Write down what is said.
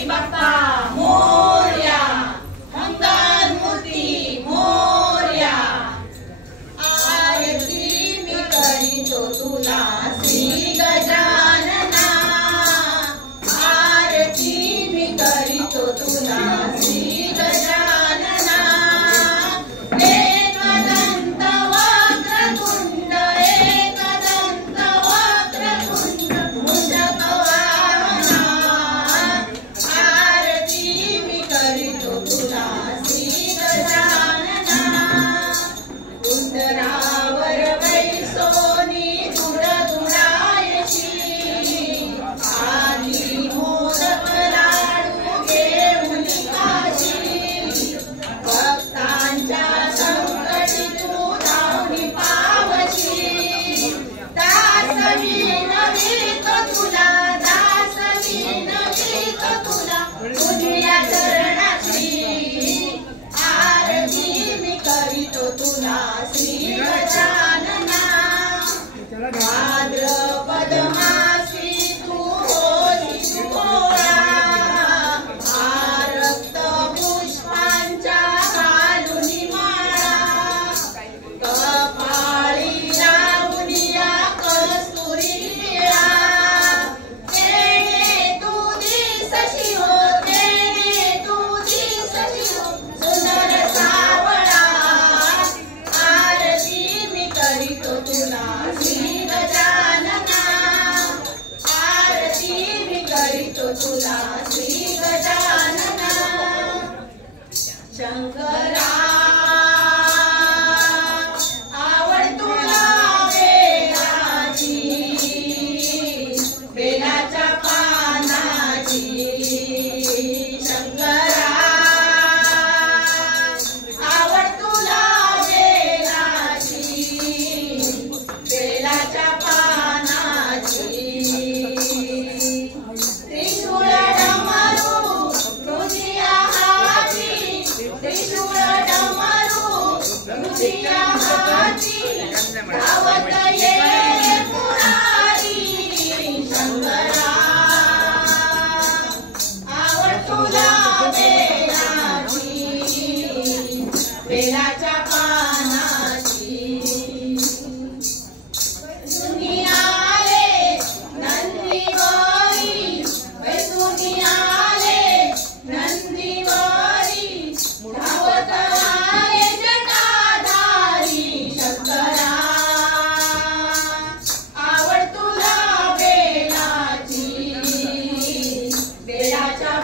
गणपती बाप्पा मोरया, मंगल मूर्ती मोरया। आरती मी करीतो तुला श्री गजानना, आरती मी करीतो तुला श्री गजानना। एकदंत वक्रतुंड, एकदंत वक्रतुंड, मोदक वाहना। आरती मी करीतो तुला श्री गजानना। कुंडरावर बैसोनी तुडतुडायची, आली मोदक लाडू घेऊन काशी। भक्तांच्या संकटी तू धावून पावशी, दास मी नवीतो तुला, दास मी नवीतो तुला, तुझ्या चरणाची। आरती मी करीतो तुला श्री गजानना। भाद्रपद मासी तू होती गोळा, आरक्त पुष्पांच्या घालून माळा। कपाळी लावून या कस्तुरी टिळा, तेने तू दिसशी हो, तेने तू दिसशी हो, सुंदर सावळा। आरती मी करीतो तुला श्री गजानना, आरती मी करीतो तुला श्री गजानना। शंकरा आवड तुला बेलाची, बेलाच्या पानाची। शंकरा आवड तुला बेलाची, बेलाच्या पानाची। त्रिशूळ डमरू तुझ्या हाती, त्रिशूळ डमरू तुझ्या हाती, धावत ये पुढारी। शंकरा आवड तुला बेलाची, बेलाच्या पानाची। सुनियाले नंदीवरी, सुनियाले नंदीवरी, धावत आले जटाधारी। शंकरा आवड तुला बेलाची, बेलाच्या